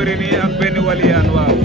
bëre nii ak benn waliyaan waaw.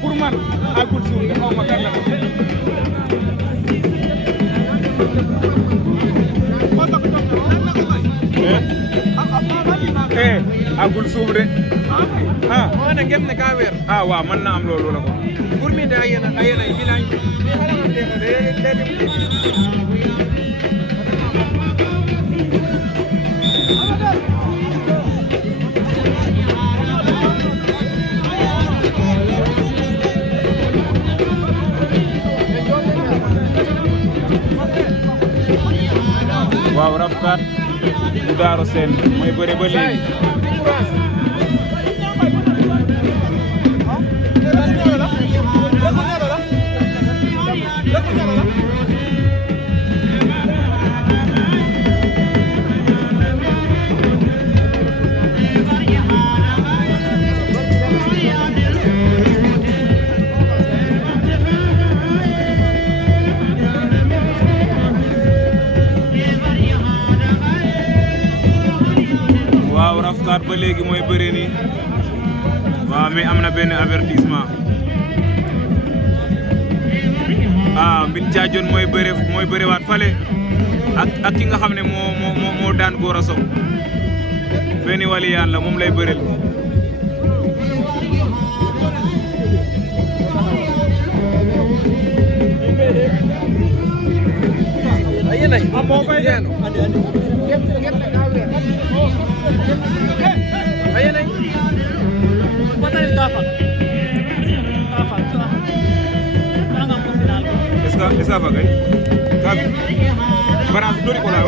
Pour man agul suuf de xaw ma kan la agul suuf de wana ngemne ka weer waaw mën na am loolu la ko pour mi da ayena bilañ mi hala ngante ko de waaw Rafkat bu Daaru Seen mooy bëre ba léegi Rafkat ba léegi mooy bëre nii waaw mais am na benn avertissement Mbine Diadione mooy bëre waat fale ak ki nga xam ne moo daan Gora Sock benn waliyaan la moom lay bëreel ayena kay amo fay de ayen ay Patay dapat. Dapat. Tangan ko final. Est-ce que fa kay? Ka. Bara dori ko la.